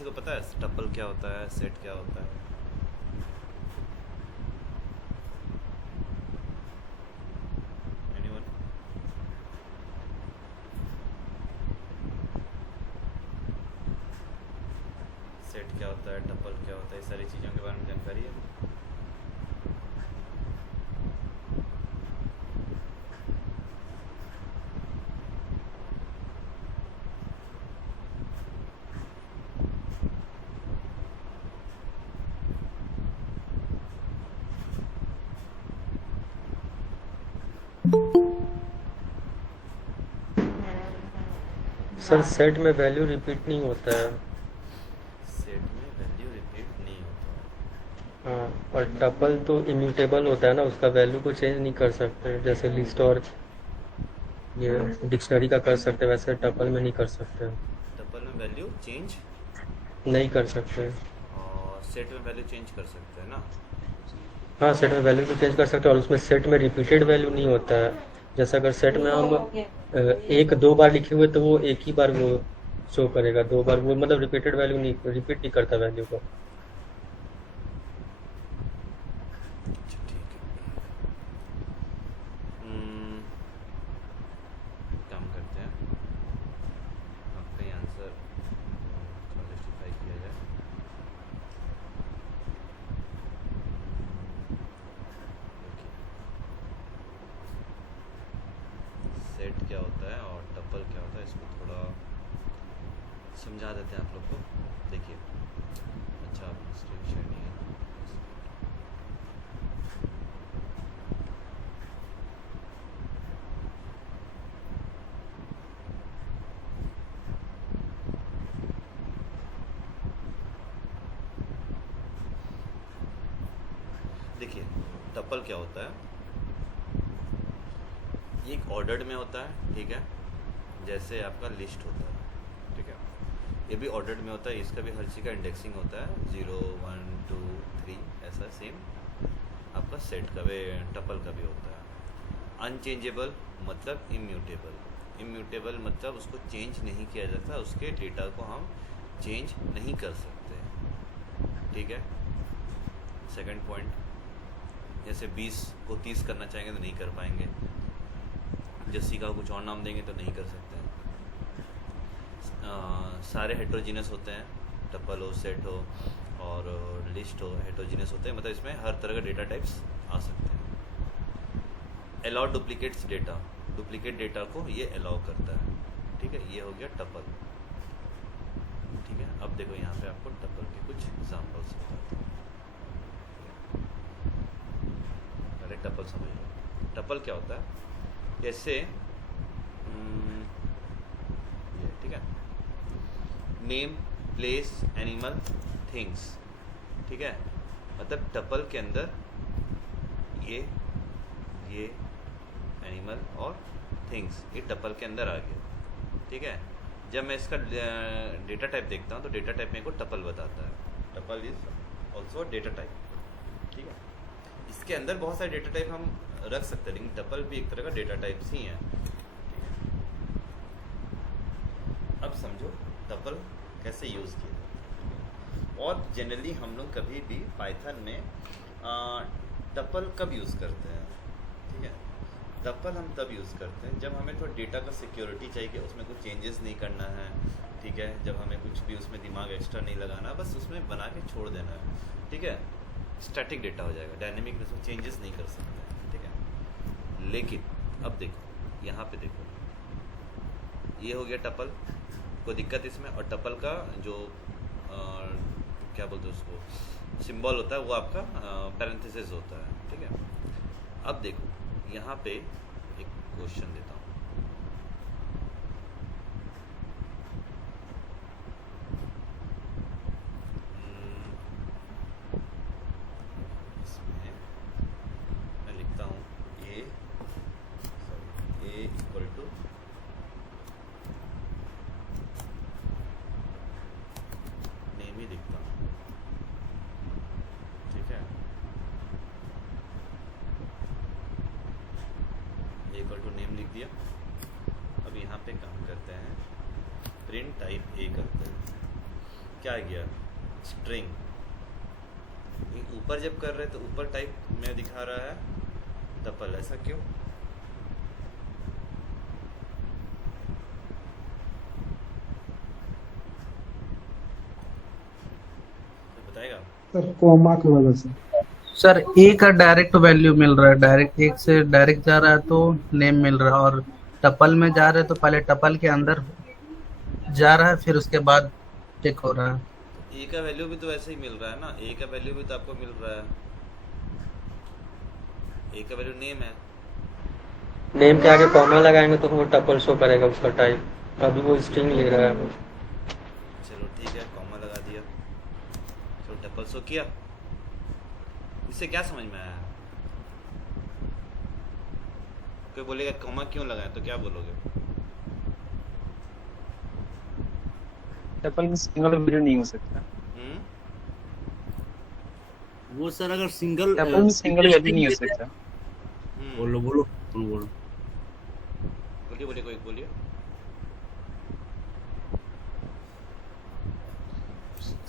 किसी को पता है टपल क्या होता है, सेट क्या होता है? एनीवन? सेट क्या होता है, टपल क्या होता है, ये सारी चीज़ों के बारे में जानकारी है? सर सेट में वैल्यू रिपीट नहीं होता है। सेट में वैल्यू रिपीट नहीं होता। हाँ, और टपल तो इम्यूटेबल होता है ना, उसका वैल्यू को चेंज नहीं कर सकते, जैसे लिस्ट और ये डिक्शनरी का कर सकते, वैसे टपल में नहीं कर सकते। टपल में वैल्यू चेंज नहीं कर सकते। और सेट में वैल्यू चेंज कर सकते हैं ना? हाँ, सेट में वैल्यू को चेंज कर सकते हैं, और उसमें सेट में रिपीटेड वैल्यू नहीं होता है। जैसे अगर सेट में हम एक दो बार लिखे हुए तो वो एक ही बार वो शो करेगा, दो बार वो मतलब रिपीटेड वैल्यू नहीं, रिपीट नहीं करता वैल्यू को। अच्छा ठीक है। काम करते हैं, आपका ही आंसर थोड़ा जस्टिफाई किया जाए। सेट क्या होता है और टपल क्या होता है, इसको थोड़ा समझा देते हैं आप लोग को। देखिए, अच्छा स्क्रीन शेयर नहीं है। देखिए, टपल क्या होता है, ये एक ऑर्डर्ड में होता है, ठीक है, जैसे आपका लिस्ट होता है, ठीक है, ये भी ऑर्डर्ड में होता है, इसका भी हर चीज़ का इंडेक्सिंग होता है, 0 1 2 3 ऐसा सेम आपका सेट का भी, टपल का भी होता है। अनचेंजेबल मतलब इम्यूटेबल, इम्यूटेबल मतलब उसको चेंज नहीं किया जाता, उसके डेटा को हम चेंज नहीं कर सकते, ठीक है। सेकंड पॉइंट, जैसे 20 को 30 करना चाहेंगे तो नहीं कर पाएंगे, जस्सी का कुछ और नाम देंगे तो नहीं कर सकते हैं। सारे हेट्रोजीनस होते हैं, टपल हो, सेट हो और लिस्ट हो, हेट्रोजीनस होते हैं, मतलब इसमें हर तरह का डेटा टाइप्स आ सकते हैं। Allow duplicates data, duplicate data को ये अलाउ करता है, ठीक है, ये हो गया टपल, ठीक है। अब देखो यहाँ पे आपको टपल के कुछ एग्जाम्पल्स बताते हैं, पहले टपल समझ लो। टपल क्या होता है, जैसे ये, ठीक है, नेम, प्लेस, एनिमल, थिंग्स, ठीक है, मतलब टपल के अंदर ये एनिमल और थिंग्स ये टपल के अंदर आ गया, ठीक है। जब मैं इसका डेटा टाइप देखता हूँ तो डेटा टाइप मेरे को टपल बताता है, tuple is also data type, ठीक है। इसके अंदर बहुत सारे डेटा टाइप हम रख सकते हैं, लेकिन टपल भी एक तरह का डेटा टाइप्स ही है। अब समझो टपल कैसे यूज़ किया जाता है, और जनरली हम लोग कभी भी पाइथन में टपल कब यूज़ करते हैं, ठीक है। टपल हम तब यूज़ करते हैं जब हमें थोड़ा डेटा का सिक्योरिटी चाहिए कि उसमें कुछ चेंजेस नहीं करना है, ठीक है, जब हमें कुछ भी उसमें दिमाग एक्स्ट्रा नहीं लगाना, बस उसमें बना के छोड़ देना है, ठीक है। स्टैटिक डेटा हो जाएगा, डायनेमिक उसमें चेंजेस नहीं कर सकते हैं, ठीक है। लेकिन अब देखो यहाँ पे देखो, ये हो गया टपल, कोई दिक्कत इसमें, और टपल का जो क्या बोलते हैं उसको, सिंबल होता है वो आपका पैरेंथेसिस होता है, ठीक है। अब देखो यहाँ पे एक क्वेश्चन देता हूँ, इसमें मैं लिखता हूँ ए इक्वल टू नेम ही लिखता हूँ, ठीक है, इक्वल टू नेम लिख दिया। अब यहाँ पे काम करते हैं, प्रिंट टाइप ए करते हैं, क्या गया, स्ट्रिंग। ऊपर जब कर रहे तो ऊपर टाइप में दिखा रहा है टपल, ऐसा क्यों? तो बताएगा। सर कोमा की वजह से। सर ए का डायरेक्ट वैल्यू मिल रहा है, डायरेक्ट एक से डायरेक्ट जा रहा है तो नेम मिल रहा है, और टपल में जा रहे हैं तो पहले टपल के अंदर जा रहा है फिर उसके बाद टिक हो रहा है। ए का वैल्यू भी तो ऐसे ही मिल रहा है ना, ए का वैल्यू भी तो आपको मिल रहा है, ए का वैल्यू नेम है। नेम के आगे कॉमा लगाएंगे तो वो टपल शो करेगा उसका टाइप, अभी वो स्ट्रिंग ले रहा है। चलो ठीक है, कॉमा लगा दिया, चलो टपल शो किया। इससे क्या समझ में आया? कोई बोलेगा कॉमा क्यों लगाए, तो क्या बोलोगे? टपल में सिंगल वैल्यू नहीं हो सकता। वो सर अगर सिंगल टपल में सिंगल वैल्यू नहीं हो सकता। बोलो बोलो बोलो बोलो बोलिए बोलिए, कोई बोलिए।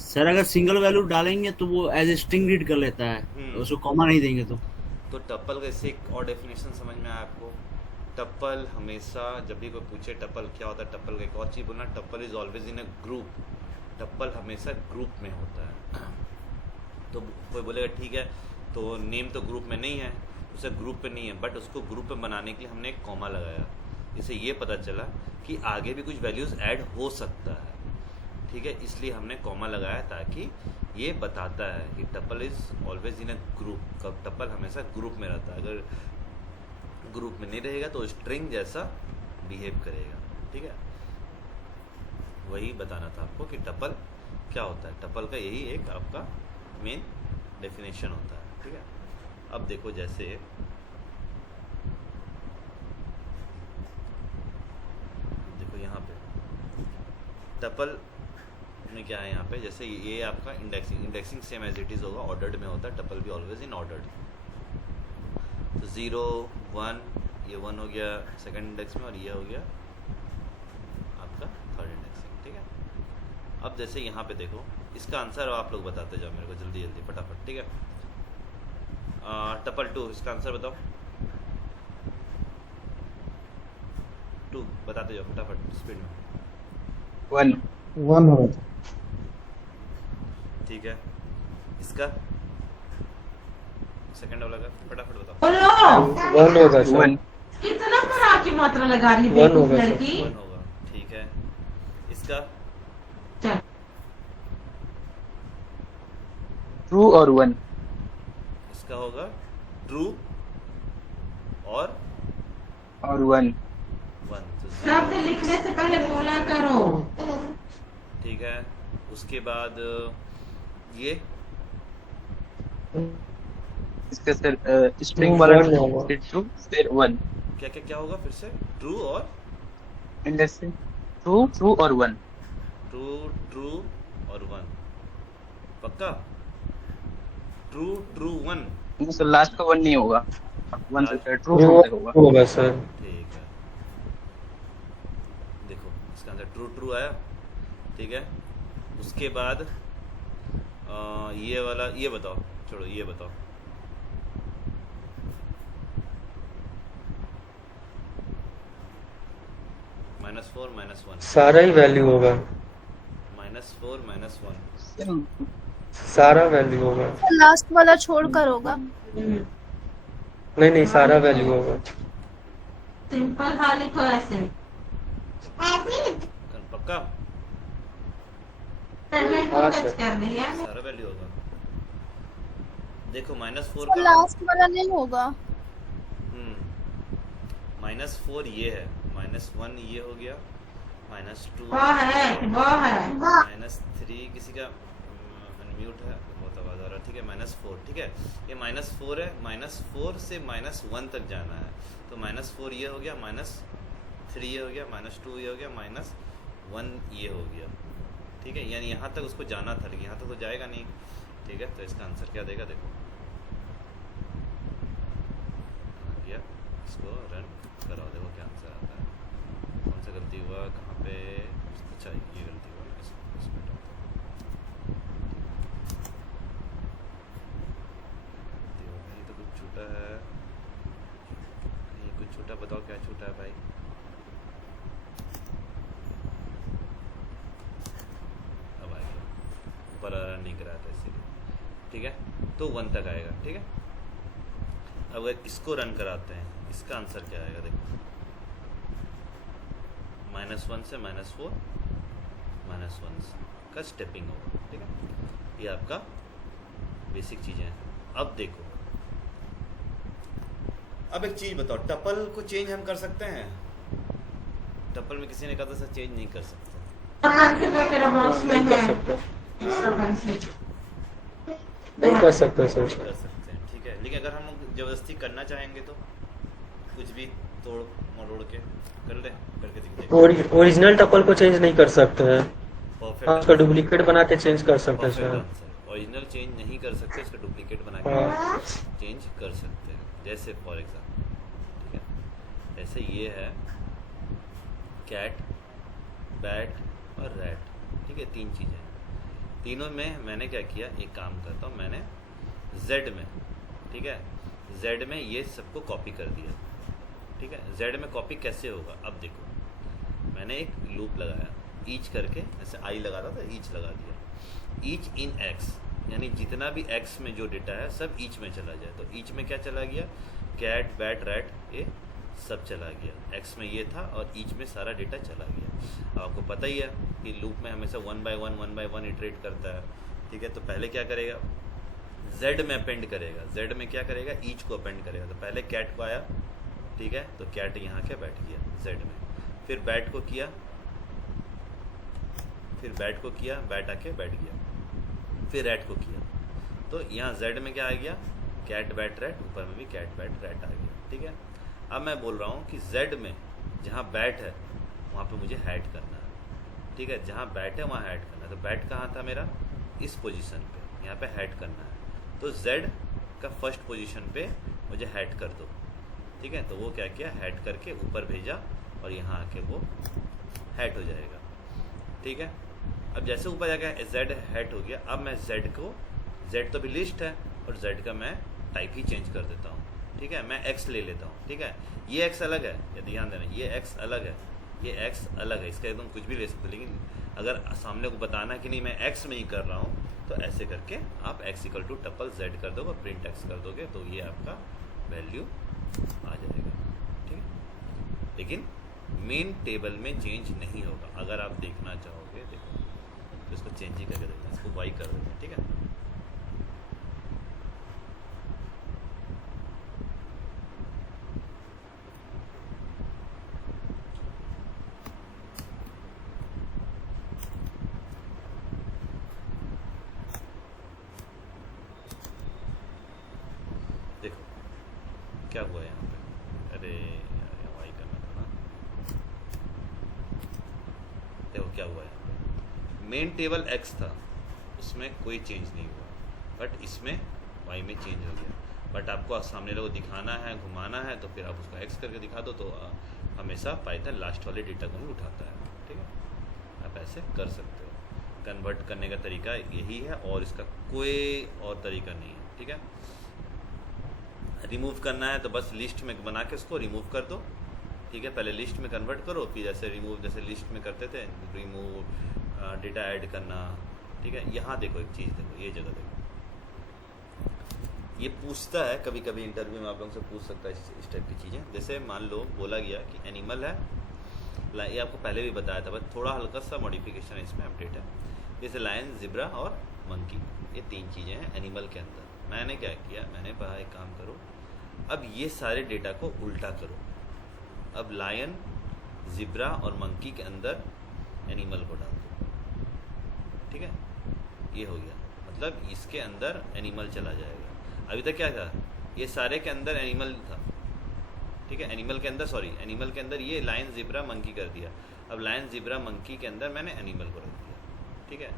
सर अगर सिंगल वैल्यू डालेंगे तो वो एज ए स्ट्रिंग रीड कर लेता है, उसको कॉमा नहीं देंगे तो टप्पल का इससे एक और डेफिनेशन समझ में आया आपको? टप्पल हमेशा, जब भी कोई पूछे टप्पल क्या होता है, टप्पल का एक और चीज़ बोलना, tuple is always in a group. Tuple हमेशा ग्रुप में होता है। तो कोई बोलेगा ठीक है, तो नेम तो ग्रुप में नहीं है, उसे ग्रुप पे नहीं है, बट उसको ग्रुप पे बनाने के लिए हमने एक कॉमा लगाया। इससे ये पता चला कि आगे भी कुछ वैल्यूज़ ऐड हो सकता है, ठीक है, इसलिए हमने कॉमा लगाया ताकि ये बताता है कि tuple is always in a group. Tuple हमेशा ग्रुप में रहता है, अगर ग्रुप में नहीं रहेगा तो स्ट्रिंग जैसा बिहेव करेगा, ठीक है। वही बताना था आपको कि टपल क्या होता है। टपल का यही एक आपका मेन डेफिनेशन होता है, ठीक है। अब देखो जैसे देखो यहाँ पे टपल में क्या है, यहाँ पे जैसे ये आपका indexing same as it is होगा, ऑर्डर्ड में होता है, टपल भी ऑलवेज इन ऑर्डर्ड। तो 0 1, ये 1 हो गया सेकंड इंडेक्स में, और ये हो गया आपका थर्ड इंडेक्सिंग, ठीक है। अब जैसे यहाँ पे देखो, इसका आंसर आप लोग बताते जाओ मेरे को जल्दी जल्दी फटाफट, ठीक है। टपल 2, इसका आंसर बताओ। 2 बताते जाओ फटाफट स्पीड में। 1 हो रहा था। ठीक है, इसका सेकंड वाला का फटाफट बताओ। बोलो 1 होगा सर। 1 कितना तरह की मात्रा लगा रही One है होगा सर। लड़की। 1 होगा, ठीक है। इसका चल, ट्रू और 1 इसका होगा ट्रू और 1 1, तो शब्द लिखने से पहले बोला करो। ठीक है। उसके बाद ये इसका सर स्ट्रिंग वाला One होगा। ट्रू फिर 1 क्या क्या क्या होगा फिर से? ट्रू और इंडेक्सिंग ट्रू और 1 ट्रू ट्रू और 1, पक्का? ट्रू ट्रू 1, सर लास्ट का 1 नहीं होगा, 1 से ट्रू होगा। होगा सर। ठीक है। देखो इसका आंसर ट्रू ट्रू आया, ठीक है। उसके बाद ये वाला, ये बताओ, छोड़ो ये बताओ। -4 -1, सारा ही वैल्यू होगा, -4 -1, सारा वैल्यू होगा। लास्ट वाला छोड़कर होगा। नहीं सारा वैल्यू होगा। सिंपल हाँ लिखो ऐसे। पक्का? पेमेंट को हाँ, टच सर। कर दिया। सारा वैल्यू होगा। देखो -4 तो का लास्ट वाला नहीं होगा। -4 ये है, -1 ये हो गया, -2 वो है -3, किसी का अनम्यूट है, बहुत आवाज़ आ रहा है, ठीक है। -4, ठीक है, ये -4 है, -4 से -1 तक जाना है, तो -4 ये हो गया, -3 ये हो गया, -2 ये हो गया, -1 ये हो गया, ठीक है। यानी यहाँ तक उसको जाना था, लेकिन यहाँ तक तो जाएगा नहीं, ठीक है। तो इसका आंसर क्या देगा, देखो गया, इसको रन कराओ, देखो क्या आंसर आता है। कौन सा गलती हुआ, कहाँ पे? अच्छा ये गलती हुआ, इसमें हटाओ। बताओ क्या छूटा है भाई? अब आ गया, ऊपर रन नहीं करा था इसीलिए, ठीक है। तो 1 तक आएगा, ठीक है। अब अगर इसको रन कराते हैं, इसका आंसर क्या आएगा देखो, -1 से -4 -1 का स्टेपिंग होगा, ठीक है। ये आपका बेसिक चीज़ें हैं। अब देखो, अब एक चीज़ बताओ, टपल को चेंज हम कर सकते हैं? टपल में किसी ने कहा था सर चेंज नहीं कर सकते। मेरा बॉक्स में नहीं कर है सकते, डिस्टर्बेंस। नहीं कर सकते सर। कर सकते हैं, ठीक है। लेकिन अगर हम ज़बरदस्ती करना चाहेंगे तो कुछ भी तोड़ मरोड़ के कर ले, करके दिख जाएगा। ओरिजिनल टपल को चेंज नहीं कर सकते हैं, परफेक्ट हाँ उसका डुप्लीकेट बना के चेंज कर सकते हैं सर। ओरिजिनल चेंज नहीं कर सकते, इसका डुप्लीकेट बना हाँ। के चेंज कर सकते हैं। जैसे फॉर एग्जाम्पल, ठीक है, जैसे ये है कैट, बैट और रैट, ठीक है, 3 चीज़ें। तीनों में मैंने क्या किया, एक काम करता हूँ, मैंने जेड में, ठीक है, जेड में ये सबको कॉपी कर दिया, ठीक है। जेड में कॉपी कैसे होगा, अब देखो, मैंने एक लूप लगाया, ईच करके, जैसे आई लगा रहा था, ईच लगा दिया। ईच इन एक्स, यानी जितना भी एक्स में जो डेटा है सब ईच में चला जाए। तो ईच में क्या चला गया, कैट, बैट, रैट, ये सब चला गया। एक्स में ये था और ईच में सारा डेटा चला गया। आपको पता ही है कि लूप में हमेशा 1 by 1 इटरेट करता है, ठीक है। तो पहले क्या करेगा, जेड में अपेंड करेगा, जेड में क्या करेगा, ईच को अपेंड करेगा। तो पहले कैट को आया, ठीक है, तो कैट यहाँ के बैठ गया जेड में, फिर बैट को किया, फिर बैट को किया, बैट आके बैठ गया, फिर रैट को किया। तो यहाँ जेड में क्या आ गया, कैट, बैट, रैट, ऊपर में भी कैट, बैट, रैट आ गया, ठीक है। अब मैं बोल रहा हूँ कि जेड में जहाँ बैट है वहाँ पे मुझे हैड करना है, ठीक है। जहाँ बैट है वहाँ हैड करना है। तो बैट कहाँ था मेरा, इस पोजीशन पे, यहाँ पे हैड करना है। तो जेड का फर्स्ट पोजीशन पे मुझे हैड कर दो, ठीक है। तो वो क्या किया, हैड करके ऊपर भेजा और यहाँ आके वो हैड हो जाएगा, ठीक है। अब जैसे ऊपर जाकर जेड हैड हो गया, अब मैं जेड को, जेड तो भी लिस्ट है और जेड का मैं टाइप ही चेंज कर देता हूँ, ठीक है। मैं एक्स ले लेता हूँ, ठीक है। ये एक्स अलग है, ये ध्यान देना, ये एक्स अलग है, ये एक्स अलग है, इसका एकदम कुछ भी ले सकते हो। लेकिन अगर सामने को बताना कि नहीं मैं एक्स में ही कर रहा हूँ, तो ऐसे करके आप x equal to tuple Z कर दोगे, प्रिंट एक्स कर दोगे, तो ये आपका वैल्यू आ जाएगा, ठीक है। लेकिन मेन टेबल में चेंज नहीं होगा। अगर आप देखना चाहोगे, देखो, तो इसको चेंज ही करके देखते हैं, इसको वाई कर देते हैं, ठीक है। देखो क्या हुआ यहाँ पे, अरे यार वाई करना था ना। देखो क्या हुआ यहाँ पे, मेन टेबल एक्स था, उसमें कोई चेंज नहीं हुआ, बट इसमें वाई में चेंज हो गया। बट आपको सामने लोगों दिखाना है, घुमाना है, तो फिर आप उसको एक्स करके दिखा दो, तो हमेशा पाइथन लास्ट वाले डेटा को ही उठाता है, ठीक है। आप ऐसे कर सकते हो, कन्वर्ट करने का तरीका यही है और इसका कोई और तरीका नहीं है, ठीक है। रिमूव करना है तो बस लिस्ट में बना के उसको रिमूव कर दो, ठीक है। पहले लिस्ट में कन्वर्ट करो, फिर जैसे रिमूव, जैसे लिस्ट में करते थे रिमूव, डेटा ऐड करना, ठीक है। यहाँ देखो एक चीज़ देखो, ये जगह देखो, ये पूछता है कभी कभी इंटरव्यू में, आप लोगों से पूछ सकता है इस टाइप की चीज़ें। जैसे मान लो बोला गया कि एनिमल है, ये आपको पहले भी बताया था, बस थोड़ा हल्का सा मॉडिफिकेशन है इसमें, अपडेट है। जैसे लायन, जिब्रा और मंकी, ये 3 चीज़ें हैं एनिमल के अंदर। मैंने क्या किया, मैंने कहा एक काम करो, अब ये सारे डेटा को उल्टा करो। अब लायन, जिब्रा और मंकी के अंदर एनिमल को डाल दो, ठीक है। ये हो गया, मतलब इसके अंदर एनिमल चला जाएगा। अभी तक क्या था, ये सारे के अंदर एनिमल था, ठीक है। एनिमल के अंदर, सॉरी, एनिमल के अंदर ये लायन, जिब्रा, मंकी कर दिया। अब लायन, जिब्रा, मंकी के अंदर मैंने एनिमल को रख दिया, ठीक है।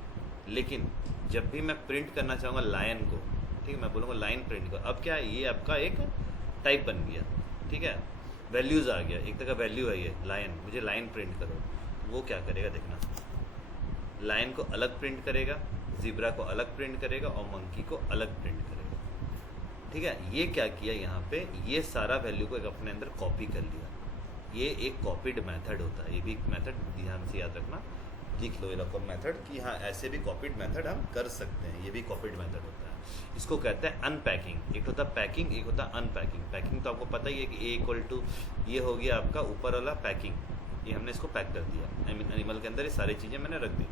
लेकिन जब भी मैं प्रिंट करना चाहूँगा लायन को, ठीक है, मैं बोलूँगा लाइन प्रिंट करो। अब क्या है, ये आपका एक टाइप बन गया, ठीक है, वैल्यूज़ आ गया, एक तरह का वैल्यू है ये लाइन, मुझे लाइन प्रिंट करो। वो क्या करेगा देखना, लाइन को अलग प्रिंट करेगा, जिब्रा को अलग प्रिंट करेगा और मंकी को अलग प्रिंट करेगा, ठीक है। ये क्या किया यहाँ पे, ये सारा वैल्यू को एक अपने अंदर कॉपी कर लिया, ये एक कॉपीड मेथड होता है, ये भी एक मेथड ध्यान से याद रखना, लिख लो ये रकम मेथड कि हाँ ऐसे भी कॉपीड मेथड हम कर सकते हैं, ये भी कॉपीड मेथड होता है। इसको कहते हैं अनपैकिंग। एक होता है पैकिंग, एक होता है अनपैकिंग। पैकिंग तो आपको पता ही है कि A = ये हो गया आपका ऊपर वाला पैकिंग, ये हमने इसको पैक कर दिया एनिमल के अंदर, ये सारी चीज़ें मैंने रख दी।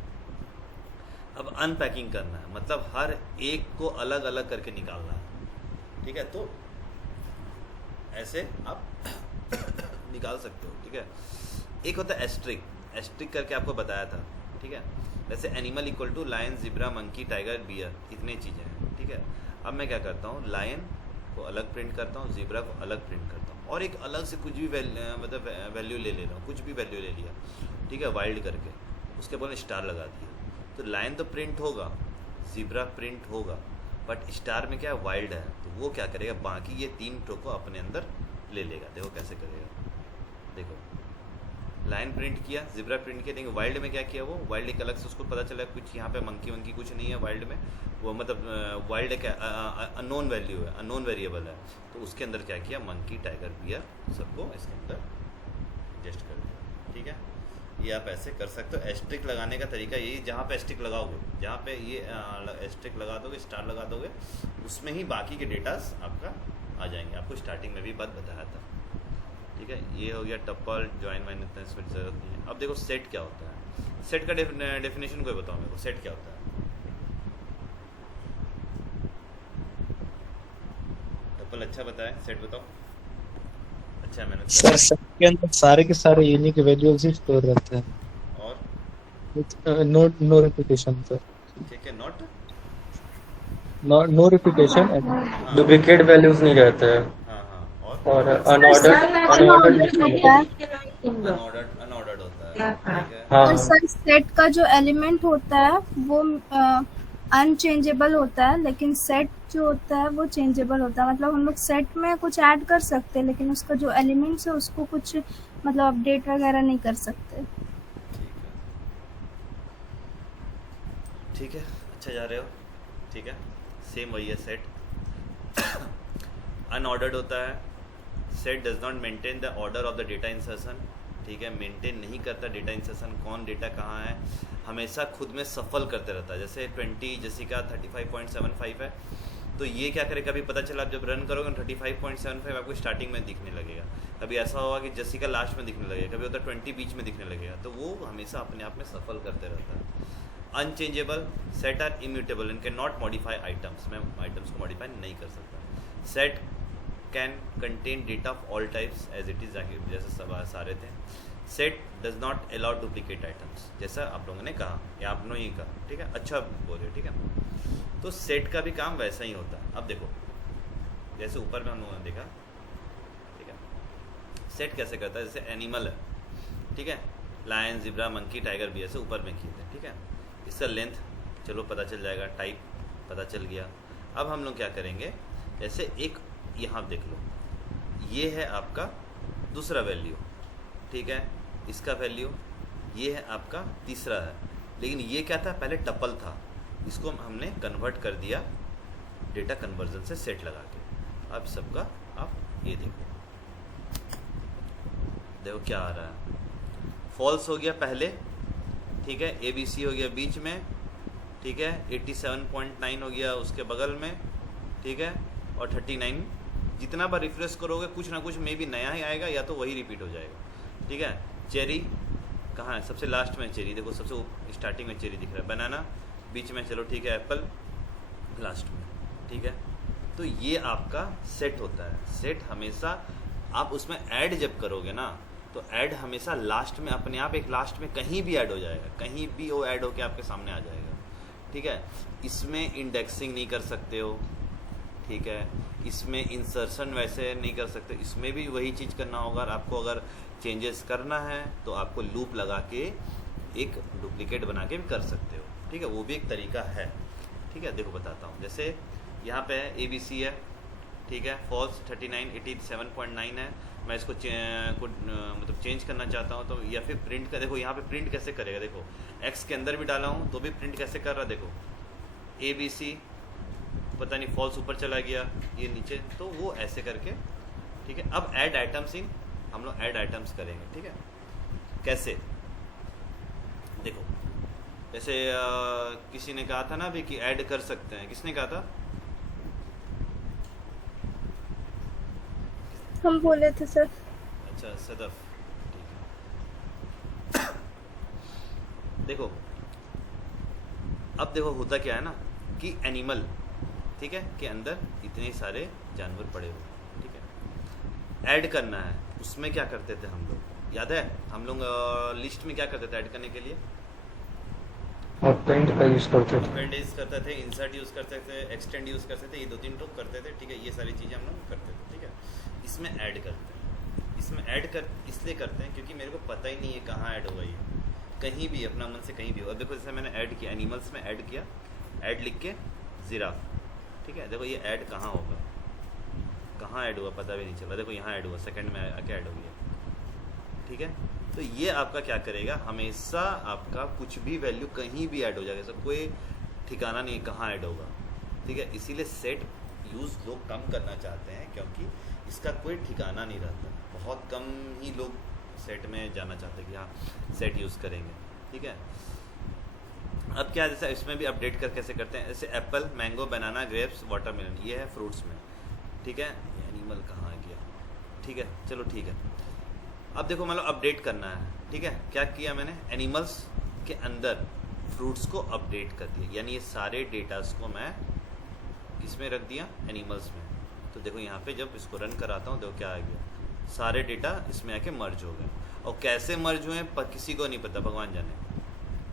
अब अनपैकिंग करना है, मतलब हर एक को अलग अलग करके निकालना है, ठीक है। तो ऐसे आप निकाल सकते हो, ठीक है। एक होता है एस्ट्रिक, एस्ट्रिक करके आपको बताया था, ठीक है। जैसे animal = lion, zebra, monkey, tiger, bear, इतनी चीज़ें हैं, ठीक है। अब मैं क्या करता हूँ, लायन को अलग प्रिंट करता हूँ, जिब्रा को अलग प्रिंट करता हूँ, और एक अलग से कुछ भी मतलब वैल्यू ले रहा हूँ, कुछ भी वैल्यू ले लिया, ठीक है, वाइल्ड करके, उसके बाद स्टार लगा दिया। तो लायन तो प्रिंट होगा, जिब्रा प्रिंट होगा, बट स्टार में क्या वाइल्ड है, तो वो क्या करेगा, बाकी ये 3 टो को अपने अंदर ले लेगा। देखो कैसे करेगा, देखो लाइन प्रिंट किया, जिब्रा प्रिंट किया, लेकिन वाइल्ड में क्या किया, वो वाइल्ड एक अलग से उसको पता चला कुछ यहाँ पे मंकी वंकी कुछ नहीं है वाइल्ड में, वो मतलब वाइल्ड एक अननोन वैल्यू है, अननोन वेरिएबल है, तो उसके अंदर क्या किया, मंकी, टाइगर, बियर सबको इसके अंदर एडजस्ट कर दिया, ठीक है। ये आप ऐसे कर सकते हो। एस्ट्रिक लगाने का तरीका यही, जहाँ पे एस्ट्रिक लगाओगे, जहाँ पे ये एस्ट्रिक लगा दोगे, स्टार लगा दोगे, उसमें ही बाकी के डेटास आपका आ जाएंगे। आपको स्टार्टिंग में भी बात बताया था, ठीक है। ये हो गया टपल, जॉइन माइन, इतना इसमें जरूरत नहीं है। अब देखो सेट क्या होता है, सेट का डेफिनेशन कोई बताओ मेरे को, सेट क्या होता है। टपल अच्छा बताया, सेट बताओ। अच्छा मैंने सर सेट के अंदर सारे के सारे यूनिक वैल्यूज ही स्टोर रहते हैं, और नो रिपीटेशन सर, ठीक है, not know repetition, duplicate values नहीं रहते हैं, हाँ हाँ, और अनऑर्डर्ड होता है। अनऑर्डर्ड होता है, ठीक है। हाँ और सर सेट का जो एलिमेंट होता है वो अनचेंजेबल होता है, लेकिन सेट जो होता है वो चेंजेबल होता है। मतलब हम लोग सेट में कुछ ऐड कर सकते हैं, लेकिन उसका जो एलिमेंट्स है उसको कुछ मतलब अपडेट वगैरह नहीं कर सकते। ठीक है, अच्छा जा रहे हो, ठीक है। सेम वही है सेट। अनऑर्डर्ड होता है, set does not maintain the order of the data insertion, ठीक है। मेंटेन नहीं करता डेटा इंसर्शन, कौन डेटा कहाँ है, हमेशा खुद में सफल करते रहता है। जैसे 20 जैसिका 35.75 है, तो ये क्या करे, कभी पता चला आप जब रन करोगे 35.75 आपको स्टार्टिंग में दिखने लगेगा, कभी ऐसा होगा कि जैसिका लास्ट में दिखने लगेगा, कभी होता है 20 बीच में दिखने लगेगा, तो वो हमेशा अपने आप में सफल करते रहता है। Unchangeable, set are immutable and can not modify items, मैं आइटम्स को मॉडिफाई नहीं कर सकता। Set can contain data of all types as it is, जैसे सब सारे थे। Set does not allow duplicate items, जैसा आप लोगों ने कहा या आपने ही कहा, ठीक है, अच्छा बोले, ठीक है। तो सेट का भी काम वैसा ही होता है। अब देखो जैसे ऊपर में हम लोगों ने देखा, ठीक है, सेट कैसे करता है, जैसे एनिमल है, ठीक है, लायन, जिब्रा, मंकी, टाइगर भी ऐसे ऊपर में किए थे, ठीक है। इसका लेंथ चलो पता चल जाएगा, टाइप पता चल गया। अब हम लोग क्या करेंगे, जैसे एक यहाँ देख लो, ये है आपका दूसरा वैल्यू, ठीक है, इसका वैल्यू ये है आपका तीसरा है, लेकिन ये क्या था, पहले टपल था, इसको हमने कन्वर्ट कर दिया डेटा कन्वर्जन से सेट लगा के। अब सबका आप ये देखो, देखो क्या आ रहा है, फॉल्स हो गया पहले, ठीक है, ABC हो गया बीच में, ठीक है, 87.9 हो गया उसके बगल में, ठीक है, और 39। जितना बार रिफ्रेश करोगे कुछ ना कुछ मे भी नया ही आएगा या तो वही रिपीट हो जाएगा, ठीक है। चेरी कहाँ है, सबसे लास्ट में चेरी, देखो सबसे स्टार्टिंग में चेरी दिख रहा है, बनाना बीच में, चलो ठीक है, एप्पल लास्ट में, ठीक है। तो ये आपका सेट होता है। सेट हमेशा आप उसमें ऐड जब करोगे ना, तो ऐड हमेशा लास्ट में, अपने आप एक लास्ट में कहीं भी ऐड हो जाएगा, कहीं भी वो ऐड होके आपके सामने आ जाएगा, ठीक है। इसमें इंडेक्सिंग नहीं कर सकते हो, ठीक है, इसमें इंसर्शन वैसे नहीं कर सकते, इसमें भी वही चीज़ करना होगा। आपको अगर चेंजेस करना है तो आपको लूप लगा के एक डुप्लीकेट बना के भी कर सकते हो, ठीक है, वो भी एक तरीका है, ठीक है। देखो बताता हूँ, जैसे यहाँ पे है ABC है, ठीक है, फॉल्स 39, 87.9 है, मैं इसको मतलब चेंज करना चाहता हूँ, तो या फिर प्रिंट का, देखो यहाँ पे प्रिंट कैसे करेगा, देखो X के अंदर भी डाला हूँ तो भी प्रिंट कैसे कर रहा है, देखो ABC पता नहीं फॉल्स ऊपर चला गया, ये नीचे, तो वो ऐसे करके, ठीक है। अब ऐड आइटम्स इन हम लोग ऐड आइटम्स करेंगे, ठीक है। कैसे, देखो जैसे किसी ने कहा था ना अभी कि ऐड कर सकते हैं, किसने कहा था? हम बोले थे सर। अच्छा सदफ, ठीक है। देखो अब देखो होता क्या है ना कि एनिमल, ठीक है, के अंदर इतने सारे जानवर पड़े हुए, ठीक है। ऐड करना है, उसमें क्या करते थे हम लोग, याद है? हम लोग लिस्ट में क्या करते थे ऐड करने के लिए? अपेंड का यूज करते थे, अपेंड यूज करते थे, इंसर्ट यूज करते थे, एक्सटेंड यूज करते थे, ये 2-3 टूक करते थे, ठीक है। ये सारी चीज़ें हम लोग करते थे, ठीक है। इसमें ऐड करते हैं, इसमें ऐड कर इसलिए करते हैं क्योंकि मेरे को पता ही नहीं है कहाँ ऐड होगा, ये कहीं भी अपना मन से कहीं भी होगा। देखो जैसे मैंने ऐड किया, एनिमल्स में ऐड किया, ऐड लिख के जिराफ, ठीक है। देखो ये ऐड कहाँ होगा, कहाँ ऐड हुआ पता भी नहीं चला, देखो यहाँ ऐड हुआ, सेकंड में आके ऐड हो गया, ठीक है। तो ये आपका क्या करेगा, हमेशा आपका कुछ भी वैल्यू कहीं भी ऐड हो जाएगा, सब कोई ठिकाना नहीं है कहाँ ऐड होगा, ठीक है। इसीलिए सेट यूज़ लोग कम करना चाहते हैं क्योंकि इसका कोई ठिकाना नहीं रहता, बहुत कम ही लोग सेट में जाना चाहते हैं कि हाँ सेट यूज़ करेंगे, ठीक है। अब क्या जैसे इसमें भी अपडेट कर कैसे करते हैं, जैसे एप्पल, मैंगो, बनाना, ग्रेप्स, वाटरमेलन, ये है फ्रूट्स में, ठीक है। एनिमल कहाँ गया, ठीक है, चलो ठीक है। अब देखो मतलब अपडेट करना है, ठीक है। क्या किया मैंने, एनिमल्स के अंदर फ्रूट्स को अपडेट कर दिया, यानी ये सारे डेटास को मैं किसमें रख दिया, एनिमल्स में। तो देखो यहाँ पे जब इसको रन कराता हूँ देखो क्या आ गया, सारे डेटा इसमें आके मर्ज हो गए। और कैसे मर्ज हुए किसी को नहीं पता, भगवान जाने,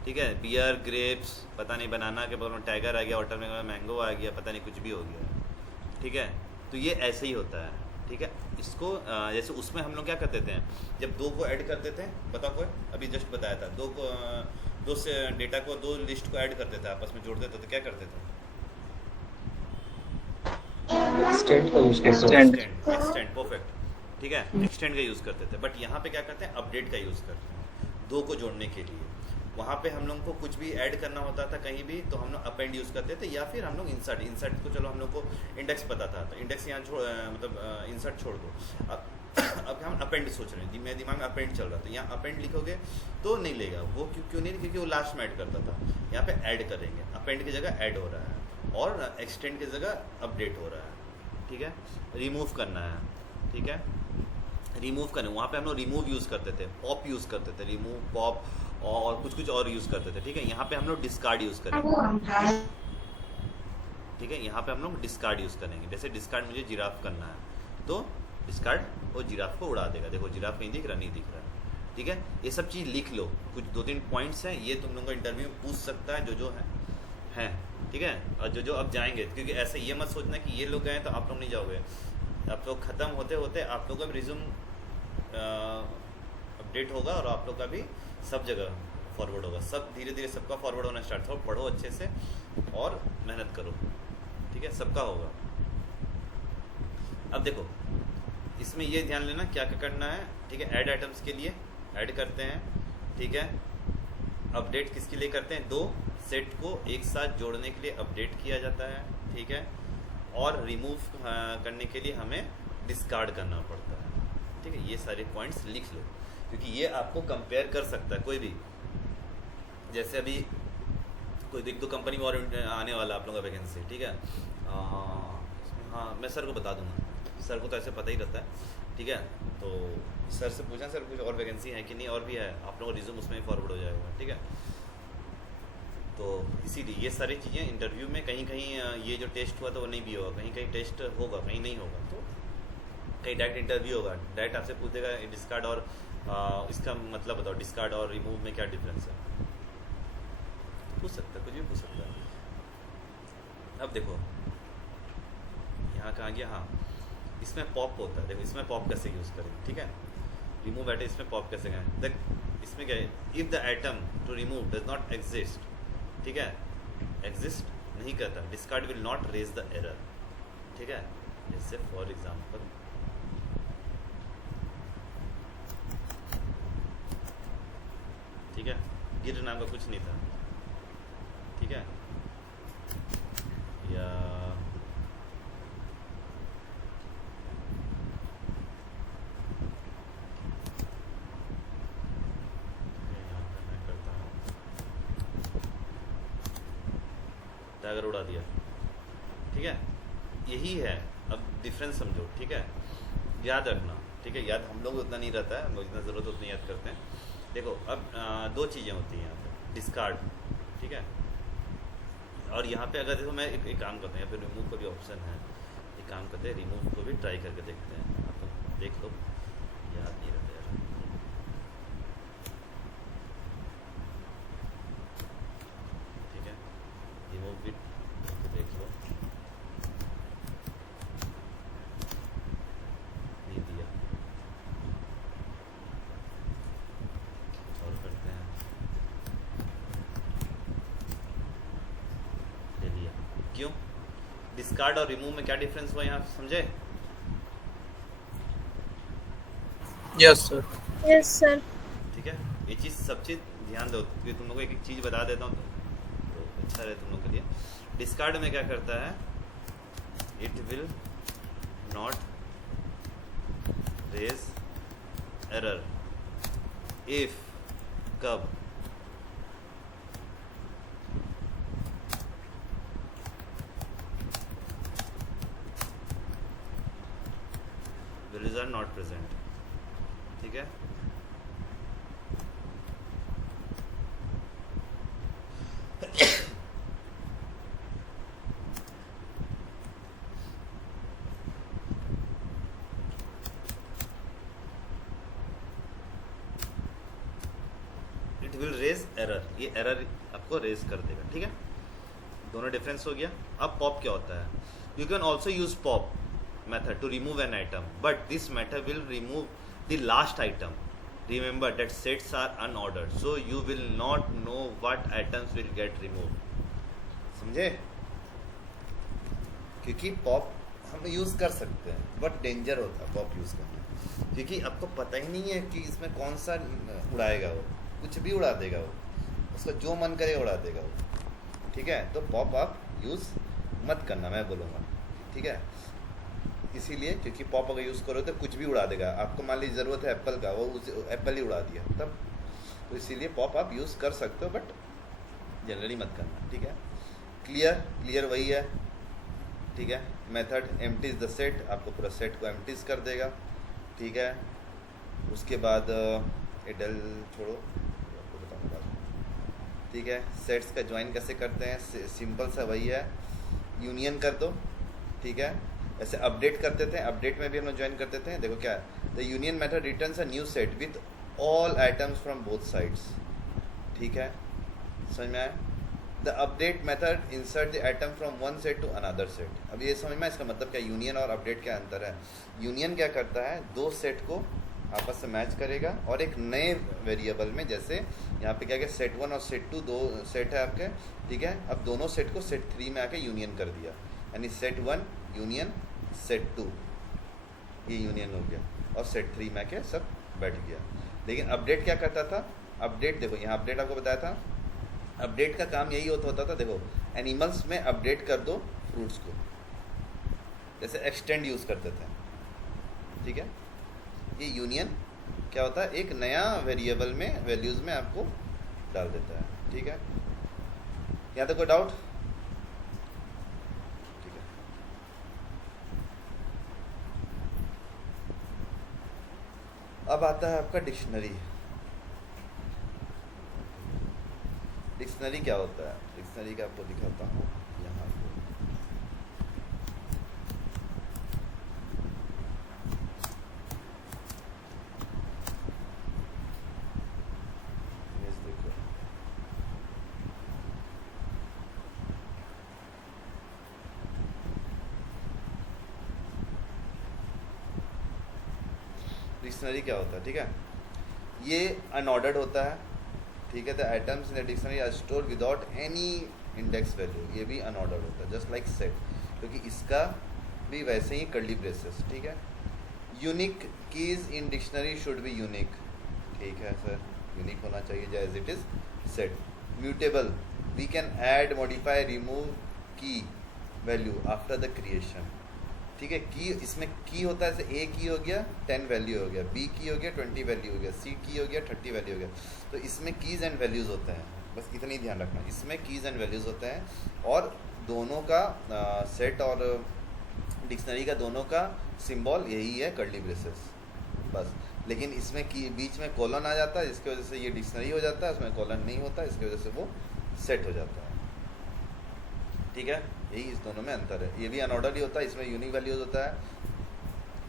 ठीक है। बियर, ग्रेप्स, पता नहीं, बनाना के बगल में टाइगर आ गया, वाटरमेलन, मैंगो आ गया, पता नहीं कुछ भी हो गया, ठीक है। तो ये ऐसे ही होता है, ठीक है। इसको जैसे उसमें हम लोग क्या करते थे, जब दो को ऐड करते थे, बताओ कोई, अभी जस्ट बताया था, दो से डेटा को, दो लिस्ट को ऐड करते थे, आपस में जोड़ते थे, तो क्या करते थे, एक्सटेंड का यूज करते थे, एक्सटेंड, परफेक्ट, ठीक है, एक्सटेंड का यूज़ करते थे। बट यहाँ पे क्या करते हैं, अपडेट का यूज़ करते हैं, दो को जोड़ने के लिए। वहाँ पे हम लोग को कुछ भी ऐड करना होता था कहीं भी, तो हम लोग अपेंड यूज़ करते थे, या फिर हम लोग इंसर्ट को, चलो हम लोग को इंडेक्स पता था तो इंडेक्स यहाँ मतलब इंसर्ट छोड़ दो। अब हम अपेंड सोच रहे हैं, मेरे दिमाग में अपेंड चल रहा था, यहाँ अपेंड लिखोगे तो नहीं लेगा वो, क्यों नहीं, क्योंकि वो लास्ट में ऐड करता था। यहाँ पे ऐड करेंगे, अपेंड की जगह ऐड हो रहा है, और एक्सटेंड की जगह अपडेट हो रहा है, ठीक है। रिमूव करना है, ठीक है, रिमूव करने, वहाँ पे हम लोग रिमूव यूज़ करते थे, पॉप यूज़ करते थे, रिमूव, पॉप और कुछ और यूज़ करते थे, ठीक है। यहाँ पे हम लोग डिस्कार्ड यूज़ करेंगे, ठीक है। यहाँ पे हम लोग डिस्कार्ड यूज़ करेंगे, जैसे डिस्कार्ड मुझे जिराफ करना है तो डिस्कार्ड वो जिराफ को उड़ा देगा, देखो जिराफ कहीं दिख रहा, नहीं दिख रहा है, ठीक है। ये सब चीज़ लिख लो, कुछ 2-3 पॉइंट्स हैं, ये तुम लोगों को इंटरव्यू में पूछ सकता है, जो है, ठीक है। और जो अब जाएंगे, क्योंकि ऐसे ये मत सोचना कि ये लोग गए तो आप लोग नहीं जाओगे, आप लोग ख़त्म होते होते आप लोग का भी रिज्यूम अपडेट होगा, और आप लोग का भी सब जगह फॉरवर्ड होगा, सब धीरे धीरे सबका फॉरवर्ड होना स्टार्ट हो। पढ़ो अच्छे से और मेहनत करो, ठीक है, सबका होगा। अब देखो इसमें ये ध्यान लेना क्या क्या करना है, ठीक है। ऐड आइटम्स के लिए ऐड करते हैं, ठीक है। अपडेट किसके लिए करते हैं, दो सेट को एक साथ जोड़ने के लिए अपडेट किया जाता है, ठीक है। और रिमूव करने के लिए हमें डिस्कार्ड करना पड़ता है, ठीक है। ये सारे पॉइंट्स लिख लो, क्योंकि ये आपको कंपेयर कर सकता है कोई भी। जैसे अभी कोई 1-2 कंपनी में और आने वाला आप लोगों का वैकेंसी, ठीक है। हाँ मैं सर को बता दूंगा, सर को तो ऐसे पता ही रहता है, ठीक है। तो सर से पूछना, सर कुछ और वैकेंसी है कि नहीं, और भी है, आप लोगों का रिज्यूम उसमें ही फॉरवर्ड हो जाएगा, ठीक है। तो इसीलिए ये सारी चीज़ें इंटरव्यू में कहीं ये जो टेस्ट हुआ तो वो नहीं भी होगा, कहीं टेस्ट होगा, कहीं नहीं होगा, तो कहीं डायरेक्ट इंटरव्यू होगा, डायरेक्ट आपसे पूछ देगा डिस्कार्ड और इसका मतलब बताओ, डिस्कार्ड और रिमूव में क्या डिफरेंस है, पूछ सकता है, कुछ भी पूछ सकता है। अब देखो यहाँ कहाँ गया, हाँ इसमें पॉप होता है, देखो इसमें पॉप कैसे यूज़ करेंगे, ठीक है। रिमूव आइटम, इसमें पॉप कैसे करें, देख इसमें क्या है, if the item to remove does not exist, ठीक है, एग्जिस्ट नहीं करता, discard will not raise the error, ठीक है। जैसे फॉर एग्जाम्पल ठीक है, गिर नाम का कुछ नहीं था, ठीक है, या टाइगर उड़ा दिया, ठीक है। यही है, अब डिफरेंस समझो, ठीक है, याद रखना, ठीक है। याद हम लोग उतना नहीं रहता है, हम लोग जितना ज़रूरत उतना याद करते हैं। देखो अब दो चीज़ें होती हैं यहाँ पे, डिस्कार्ड, ठीक है, और यहाँ पे अगर देखो मैं एक काम करता हूँ, यहाँ पे रिमूव का भी ऑप्शन है, एक काम करते हैं, रिमूव को भी ट्राई करके देखते हैं। आप लोग देख लो, याद नहीं रहता यार, ठीक है, रिमूव भी देख लो, नहीं दिया, और करते हैं, ले लिया। क्यों? डिस्कार्ड और रिमूव में क्या डिफरेंस हुआ यहाँ समझे? Yes sir. Yes sir. ठीक है, ये चीज़ सब चीज़ ध्यान दो, क्योंकि तुम लोग को एक एक चीज़ बता देता हूँ तो अच्छा रहे तुम लोग के लिए। डिस्कार्ड में क्या करता है, it will not raise error if, कब, values are not present, ठीक है। इट विल रेज एरर, ये एरर आपको रेज कर देगा, ठीक है। दोनों डिफरेंस हो गया। अब पॉप क्या होता है, you can also use pop method to remove an item, but this method will remove the last item. Remember that sets are unordered, so you will not know what items will get removed. समझे? क्योंकि pop हम use कर सकते हैं, but danger होता है pop use करना, क्योंकि आपको पता ही नहीं है कि इसमें कौन सा उड़ाएगा, वो कुछ भी उड़ा देगा, वो उसका जो मन करेगा उड़ा देगा वो, ठीक है। तो पॉप आप यूज मत करना, मैं बोलूँगा, ठीक है। इसीलिए क्योंकि पॉप अगर यूज़ करो तो कुछ भी उड़ा देगा। आपको मान लीजिए ज़रूरत है एप्पल का, वो उसे एप्पल ही उड़ा दिया तब, तो इसीलिए पॉप आप यूज़ कर सकते हो, बट जनरली मत करना, ठीक है। क्लियर वही है, ठीक है। मेथड एम्प्टीज द सेट, आपको पूरा सेट को एम्प्टीज कर देगा, ठीक है। उसके बाद एडल छोड़ो, आपको बताऊँगा, ठीक है। सेट्स का ज्वाइन कैसे करते हैं, सिंपल सा वही है, यूनियन कर दो, ठीक है। ऐसे अपडेट करते थे, अपडेट में भी हम लोग ज्वाइन करते थे। देखो क्या है, the union method returns a new set with all items from both sides, ठीक है, समझ में आया। The update method insert the item from one set to another set. अब ये समझ में, इसका मतलब क्या, यूनियन और अपडेट क्या अंतर है। यूनियन क्या करता है, दो सेट को आपस में मैच करेगा और एक नए वेरिएबल में, जैसे यहाँ पे क्या क्या सेट 1 और सेट 2 दो सेट है आपके, ठीक है। अब दोनों सेट को सेट 3 में आके यूनियन कर दिया, यानी सेट 1 यूनियन सेट 2, ये यूनियन हो गया, और सेट 3 में आके सब बैठ गया। लेकिन अपडेट क्या करता था, अपडेट देखो यहाँ अपडेट आपको बताया था, अपडेट का काम यही होता था, देखो एनिमल्स में अपडेट कर दो फ्रूट्स को, जैसे एक्सटेंड यूज़ करते थे, ठीक है। ये यूनियन क्या होता है, एक नया वेरिएबल में वैल्यूज़ में आपको डाल देता है, ठीक है। यहाँ तक कोई डाउट, ठीक है। अब आता है आपका डिक्शनरी। डिक्शनरी क्या होता है, डिक्शनरी का आपको दिखाता हूँ यहाँ पे। देखो डिक्शनरी क्या होता है, ठीक है। ये अनऑर्डर्ड होता है, ठीक है। The items in the dictionary are store without any index value, ये भी अनऑर्डर्ड होता है, जस्ट लाइक सेट, क्योंकि इसका भी वैसे ही कर्ली ब्रेसेस, ठीक है। Unique keys in dictionary should be unique, ठीक है सर, यूनिक होना चाहिए as it is set. Mutable, we can add, modify, remove key value after the creation, ठीक है। की, इसमें की होता है, जैसे ए की हो गया 10 वैल्यू हो गया, बी की हो गया 20 वैल्यू हो गया, सी की हो गया 30 वैल्यू हो गया। तो इसमें कीज़ एंड वैल्यूज़ होते हैं, बस इतना ही ध्यान रखना, इसमें कीज़ एंड वैल्यूज़ होते हैं। और दोनों का सेट और डिक्शनरी का दोनों का सिंबल यही है कर्ली ब्रेसेस बस। लेकिन इसमें की बीच में कॉलन आ जाता है, जिसकी वजह से ये डिक्शनरी हो जाता है, उसमें कॉलन नहीं होता, इसकी वजह से वो सेट हो जाता है। ठीक है, यही इस दोनों में अंतर है। ये भी अनऑर्डर ही होता है, इसमें यूनिक वैल्यूज होता है,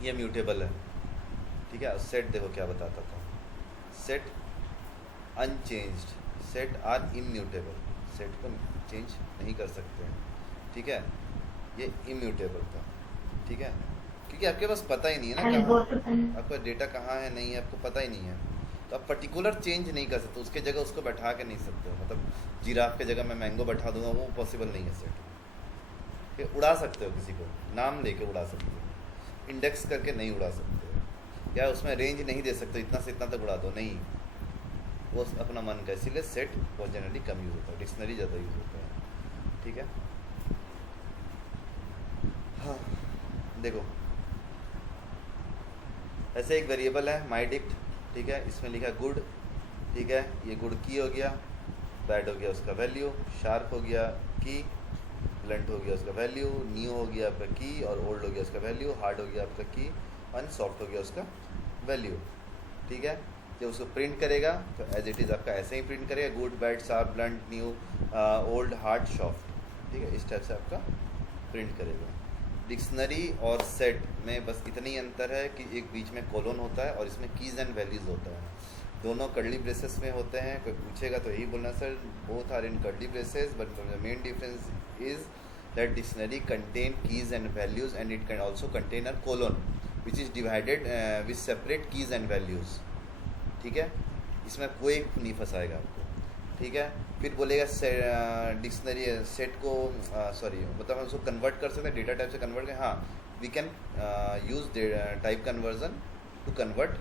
ये म्यूटेबल है। ठीक है, सेट देखो क्या बताता था, set unchanged, set are immutable, set को चेंज नहीं कर सकते हैं। ठीक है, ये इम्यूटेबल था। ठीक है, क्योंकि आपके पास पता ही नहीं है ना कहाँ आपका डेटा कहाँ है, नहीं है, आपको पता ही नहीं है, तो आप पर्टिकुलर चेंज नहीं कर सकते, उसके जगह उसको बैठा के नहीं सकते। मतलब जिराफ के जगह मैं मैंगो बैठा दूंगा, वो पॉसिबल नहीं है सेट। कि उड़ा सकते हो, किसी को नाम लेके उड़ा सकते हो, इंडेक्स करके नहीं उड़ा सकते हो, या उसमें रेंज नहीं दे सकते, इतना से इतना तक उड़ा दो, नहीं, वो अपना मन का। इसीलिए सेट बहुत जनरली कम यूज़ होता है, डिक्शनरी ज़्यादा यूज़ होता है। ठीक है, हाँ देखो ऐसे एक वेरिएबल है माईडिक्ट। ठीक है, इसमें लिखा है गुड। ठीक है, ये गुड की हो गया, बैड हो गया उसका वैल्यू, शार्प हो गया की, ब्लंट हो गया उसका वैल्यू, न्यू हो गया आपका की, और ओल्ड हो गया उसका वैल्यू, हार्ड हो गया आपका की, और सॉफ्ट हो गया उसका वैल्यू। ठीक है, जब उसको प्रिंट करेगा तो एज इट इज़ आपका ऐसे ही प्रिंट करेगा, good, bad, sharp, blunt, new, old, hard, soft. ठीक है, इस टाइप से आपका प्रिंट करेगा। डिक्शनरी और सेट में बस इतनी ही अंतर है कि एक बीच में कोलन होता है और इसमें कीज एंड वैल्यूज होता है। दोनों कर्ली ब्रेसेस में होते हैं। कोई पूछेगा तो यही बोलना sir both are in curly braces, but the main difference is that dictionary contain keys and values and it can also contain a colon which is divided with separate keys and values. ठीक है, इसमें कोई नहीं फंसाएगा आपको। ठीक है, फिर बोलेगा डिक्शनरी सेट को सॉरी मतलब हम उसको कन्वर्ट कर सकते हैं, डेटा टाइप से कन्वर्ट करें। हाँ, we can use type conversion to convert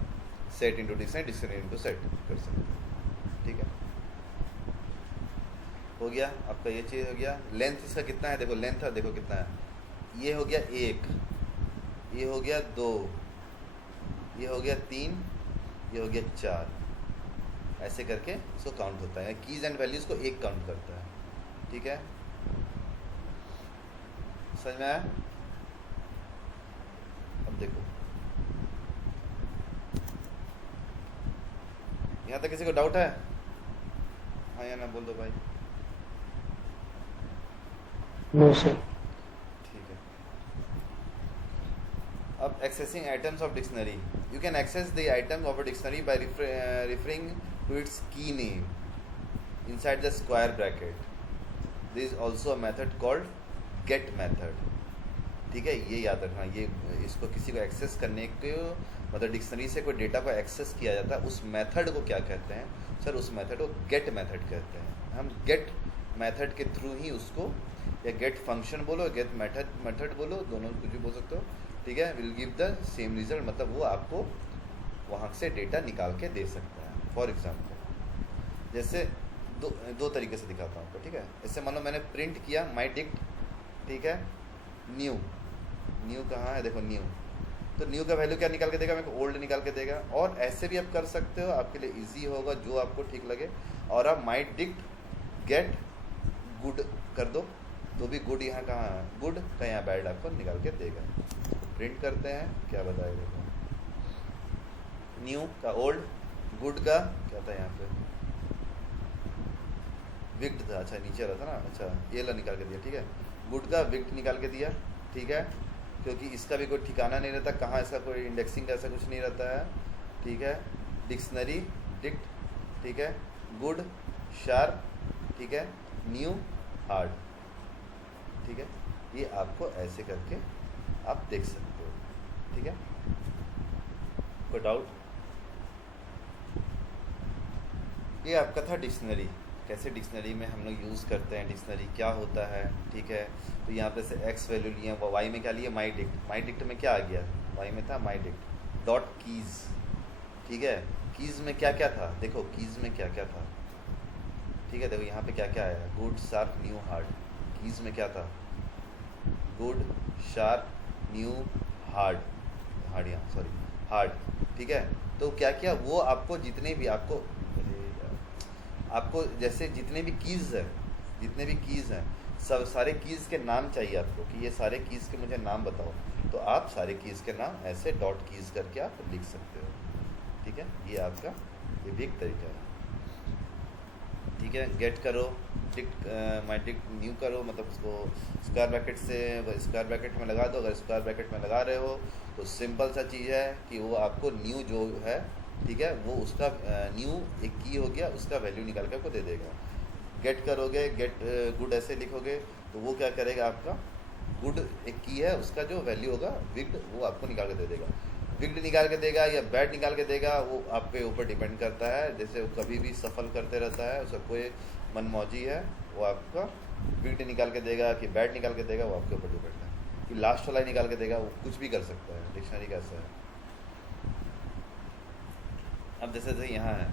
set into dictionary, dictionary into set कर सकते हैं। ठीक है, हो गया आपका ये चीज़ हो गया। लेंथ इसका कितना है, देखो लेंथ है, देखो कितना है, ये हो गया 1, ये हो गया 2, ये हो गया 3, ये हो गया 4, ऐसे करके इसको काउंट होता है। कीज एंड वैल्यूज को एक काउंट करता है। ठीक है, समझ में आया? अब देखो यहाँ तक किसी को डाउट है? हाँ या ना बोल दो भाई। No sir. ठीक है, अब accessing items of dictionary. You can access the items of a dictionary by referring to its key name inside the square bracket. There is also a method called get method. ठीक है, ये याद रखना। ये इसको किसी को एक्सेस करने को मतलब डिक्शनरी से कोई डेटा को एक्सेस किया जाता है, उस मेथड को क्या कहते हैं सर? उस मेथड को गेट मेथड कहते हैं। हम गेट मेथड के थ्रू ही उसको, या गेट फंक्शन बोलो, गेट मेथड बोलो, दोनों कुछ भी बोल सकते हो। ठीक है, will give the same result, मतलब वो आपको वहाँ से डेटा निकाल के दे सकता है। फॉर एग्जांपल जैसे दो तरीके से दिखाता हूँ आपको। ठीक है, जैसे मान लो मैंने प्रिंट किया माई डिक्ट। ठीक है, न्यू, न्यू कहाँ है, देखो न्यू, तो न्यू का वैल्यू क्या निकाल के देगा? मेरे को ओल्ड निकाल के देगा। और ऐसे भी आप कर सकते हो, आपके लिए इजी होगा, जो आपको ठीक लगे। और आप माई डिक्ट गेट गुड कर दो तो भी गुड यहाँ कहाँ है, गुड का यहाँ बैड आपको निकाल के देगा। प्रिंट करते हैं, क्या बताएगा? देखो न्यू का ओल्ड, गुड का क्या था यहाँ पे, विक्ड था। अच्छा नीचे रहा था ना, अच्छा ये ला निकाल के दिया। ठीक है, गुड का विक्ड निकाल के दिया। ठीक है, क्योंकि इसका भी कोई ठिकाना नहीं रहता, कहाँ इसका कोई इंडेक्सिंग का ऐसा कुछ नहीं रहता है। ठीक है, डिक्शनरी डिक्ट। ठीक है, गुड, शार्प। ठीक है, न्यू, हार्ड। ठीक है, ये आपको ऐसे करके आप देख सकते हो। ठीक है, कोई डाउट? ये आपका था डिक्शनरी, कैसे डिक्शनरी में हम लोग यूज़ करते हैं, डिक्शनरी क्या होता है। ठीक है, तो यहाँ पे से एक्स वैल्यू लिए, वाई में क्या लिए, माई डिक्ट। माई डिक्ट में क्या आ गया, वाई में था माई डिक्ट डॉट कीज़। ठीक है, कीज़ में क्या क्या था, देखो कीज़ में क्या क्या था। ठीक है, देखो यहाँ पे क्या क्या आया, good, sharp, new, hard. Keys में क्या था, good, sharp, new, hard, hard यहाँ सॉरी हार्ड। ठीक है, तो क्या क्या वो आपको जितने भी आपको जैसे जितने भी कीज़ हैं सब सारे कीज़ के नाम चाहिए आपको कि ये सारे कीज़ के मुझे नाम बताओ, तो आप सारे कीज़ के नाम ऐसे डॉट कीज़ करके आप लिख सकते हो। ठीक है, ये आपका ये भी एक तरीका है। ठीक है, गेट करो, डिक्ट माई डिक्ट न्यू करो, मतलब उसको स्क्वायर ब्रैकेट से स्क्वायर ब्रैकेट में लगा दो। अगर स्क्वायर ब्रैकेट में लगा रहे हो तो सिंपल सा चीज़ है कि वो आपको न्यू जो है, ठीक है, वो उसका न्यू एक की हो गया, उसका वैल्यू निकाल के आपको दे देगा। गेट करोगे, गेट गुड ऐसे लिखोगे तो वो क्या करेगा, आपका गुड एक की है, उसका जो वैल्यू होगा विग्ड वो आपको निकाल के दे देगा। विग्ड निकाल के देगा या बैड निकाल के देगा, वो आपके ऊपर डिपेंड करता है। जैसे वो कभी भी सफल करते रहता है, उसका कोई मनमौजी है, वो आपका विग्ड निकाल के देगा कि बैड निकाल के देगा, वो आपके ऊपर डिपेंड है। कि लास्ट वाला निकाल के देगा, वो कुछ भी कर सकता है। डिक्शनरी कैसा है, अब जैसे जैसे यहाँ है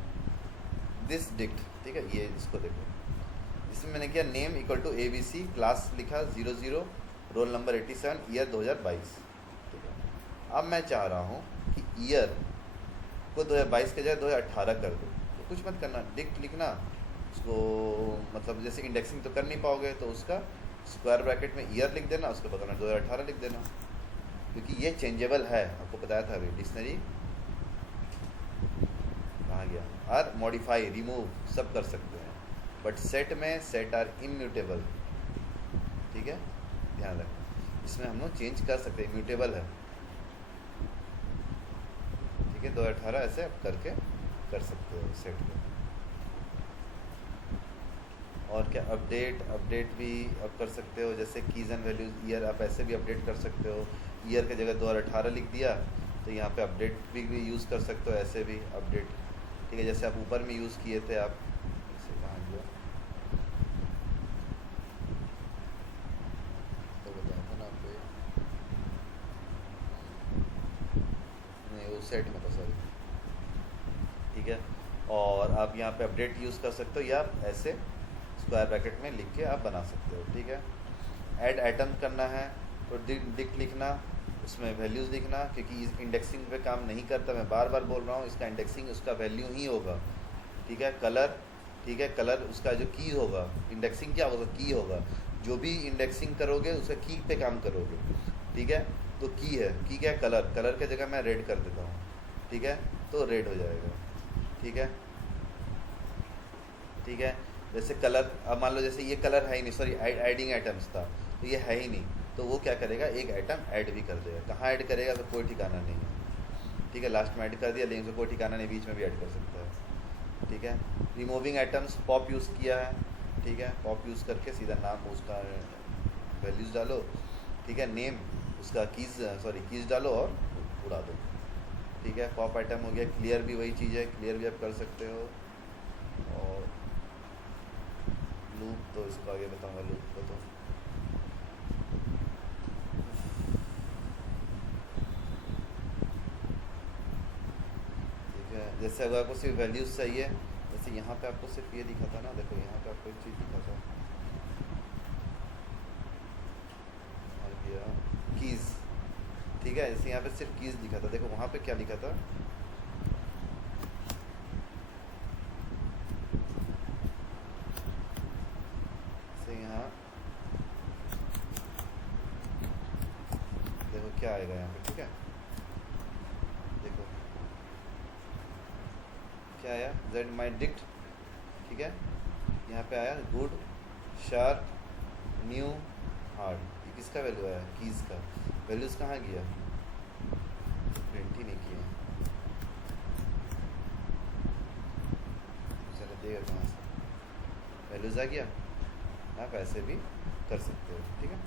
दिस डिक्ट, ठीक है, ये इसको देखो, इसमें मैंने किया name equal to ABC, class लिखा 00, रोल नंबर 87, ईयर 2022। ठीक है, अब मैं चाह रहा हूँ कि ईयर को 2022 के जगह 2018 कर दूँ, तो कुछ मत करना, डिक्ट लिखना उसको, मतलब जैसे इंडेक्सिंग तो कर नहीं पाओगे तो उसका स्क्वायर ब्रैकेट में ईयर लिख देना, उसके बगल में 2018 लिख देना, क्योंकि ये चेंजेबल है। आपको बताया था अभी, डिक्शनरी कहाँ गया, और मॉडिफाई रिमूव सब कर सकते हैं, बट सेट में सेट आर इम्यूटेबल। ठीक है, ध्यान रखना, इसमें हम लोग चेंज कर सकते हैं, इम्यूटेबल है। ठीक है, 2018 ऐसे आप करके कर सकते हो सेट में। और क्या, अपडेट भी आप कर सकते हो, जैसे कीज़ एंड वैल्यूज ईयर आप ऐसे भी अपडेट कर सकते हो। ईयर की जगह 2018 लिख दिया तो यहाँ पे अपडेट भी यूज़ कर सकते हो, ऐसे भी अपडेट। ठीक है, जैसे आप ऊपर में यूज़ किए थे, आप इसे कहाँ गया तो बताया था ना आपको, नहीं वो सेट में था, सॉरी। ठीक है, और आप यहाँ पे अपडेट यूज़ कर सकते हो, या आप ऐसे स्क्वायर ब्रैकेट में लिख के आप बना सकते हो। ठीक है, ऐड आइटम करना है तो डिक्ट लिखना, उसमें वैल्यूज़ लिखना, क्योंकि इस इंडेक्सिंग पे काम नहीं करता, मैं बार बार बोल रहा हूँ, इसका इंडेक्सिंग उसका वैल्यू ही होगा। ठीक है, कलर, ठीक है, कलर उसका जो की होगा, इंडेक्सिंग क्या होगा, की होगा, जो भी इंडेक्सिंग करोगे उसका की पे काम करोगे। ठीक है, तो की है, की क्या है, कलर, कलर की जगह मैं रेड कर देता हूँ। ठीक है, तो रेड हो जाएगा। ठीक है, ठीक है, जैसे कलर, अब मान लो जैसे ये कलर है ही नहीं, सॉरी एडिंग आइटम्स था, तो ये है ही नहीं, तो वो क्या करेगा, एक आइटम ऐड भी कर देगा। कहाँ ऐड करेगा तो कोई ठिकाना नहीं है। ठीक है, लास्ट में ऐड कर दिया, लेकिन उसको कोई ठिकाना नहीं, बीच में भी ऐड कर सकता है। ठीक है, रिमूविंग आइटम्स, पॉप यूज़ किया है। ठीक है, पॉप यूज़ करके सीधा नाम उसका वैल्यूज़ डालो। ठीक है, नेम उसका कीज़ डालो और उड़ा दो। ठीक है, पॉप आइटम हो गया। क्लियर भी वही चीज़ है, क्लियर भी आप कर सकते हो। और लूप तो इसको आगे बताऊँगा, लूप को तो जैसे अगर आपको सिर्फ वैल्यूज़ चाहिए, जैसे यहाँ पे आपको सिर्फ ये दिखा था ना, देखो यहाँ पे आपको एक चीज़ दिखा था, और गया कीज़। ठीक है, जैसे यहाँ पे सिर्फ कीज़ दिखा था, देखो वहाँ पे क्या लिखा था, जैसे यहाँ देखो क्या आएगा यहाँ पे। ठीक है, देखो क्या आया, जेड माई डिक्ट। ठीक है, यहाँ पे आया गुड, शार्प, न्यू, हार्ड। ये किसका वैल्यू आया, कीज़ का। वैल्यूज़ कहाँ गया, प्रिंट ही नहीं किया, चलो देगा कहाँ से, वैल्यूज़ आ गया। आप ऐसे भी कर सकते हो। ठीक है,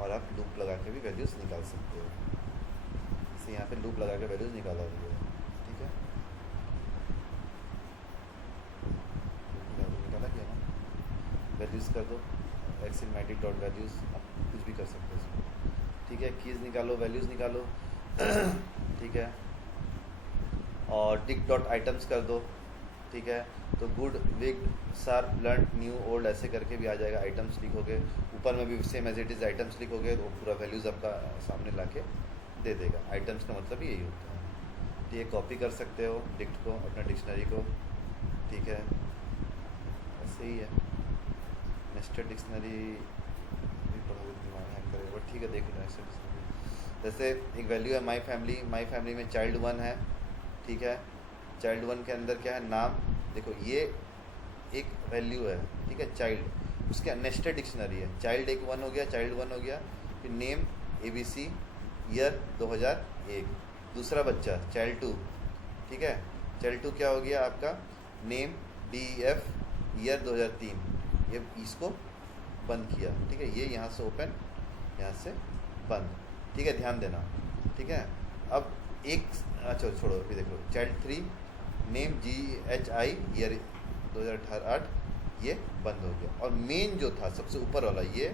और आप लूप लगा के भी वैल्यूज़ निकाल सकते हो। जैसे यहाँ पे लूप लगा के वैल्यूज़ निकाला हुआ है। ठीक है, निकाला गया ना, वैल्यूज़ कर दो, एक्सिलमेटिक डॉट वैल्यूज़, आप कुछ भी कर सकते हो इसमें। ठीक है, कीज़ निकालो, वैल्यूज़ निकालो। ठीक है, और डिक डॉट आइटम्स कर दो। ठीक है, तो good, विग्ड, sharp, blunt, new, old ऐसे करके भी आ जाएगा। आइटम्स लिखोगे, ऊपर में भी same as it is items लिखोगे, तो पूरा वैल्यूज़ आपका सामने ला के दे देगा। आइटम्स का मतलब यही होता है। ये कॉपी कर सकते हो डिक्ट को, अपना डिक्शनरी को। ठीक है, ऐसे ही है, नेस्टेड डिक्शनरी नेक्स्ट जैसे एक वैल्यू है माई फैमिली में चाइल्ड 1 है, ठीक है। चाइल्ड 1 के अंदर क्या है, नाम, देखो ये एक वैल्यू है, ठीक है, चाइल्ड, उसके नेस्टेड डिक्शनरी है, चाइल्ड एक 1 हो गया, चाइल्ड 1 हो गया, फिर नेम ABC ईयर 2001, दूसरा बच्चा चाइल्ड 2, ठीक है, चाइल्ड 2 क्या हो गया आपका, नेम DEF ईयर 2003, ये इसको बंद किया, ठीक है, ये यहाँ से ओपन, यहाँ से बंद, ठीक है, ध्यान देना, ठीक है। अब एक, अच्छा छोड़ो, अभी देखो चाइल्ड 3 नेम GHI ईयर 2008, ये बंद हो गया, और मेन जो था सबसे ऊपर वाला ये,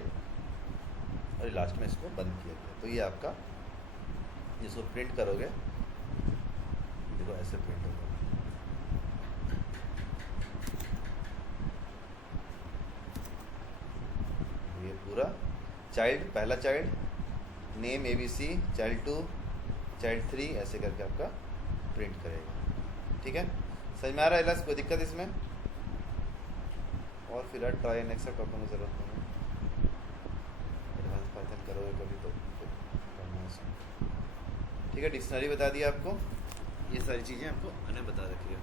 और लास्ट में इसको बंद किया गया। तो ये आपका, इसको प्रिंट करोगे, देखो ऐसे प्रिंट होगा, ये पूरा चाइल्ड, पहला child, name ABC, child 2, child 3, ऐसे करके आपका प्रिंट करेगा, ठीक है। समझ में आ रहा है इलाज, कोई दिक्कत इसमें? और फिर ट्राई नेक्स्ट टॉपिक में ज़रूरत नहीं है, एडवांस पाइथन करोगे कभी तो करना है इसको, ठीक है। डिक्शनरी बता दिया आपको, ये सारी चीज़ें आपको मैंने बता रखी है,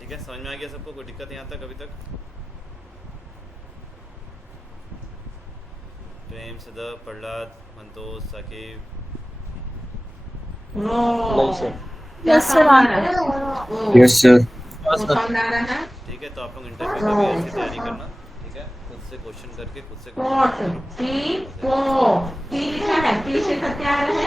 ठीक है। समझ में आ गया सबको, कोई दिक्कत यहाँ तक अभी तक? प्रेम, सदा, प्रहलाद, मंतोष, साकिब, नहीं sir. Yes sir. Yes sir. ठीक है। तो आप लोग इंटरव्यू का भी ऐसी तैयारी करना, ठीक है, खुद से क्वेश्चन करके खुद से T4 T लिखा है, T से 4 है।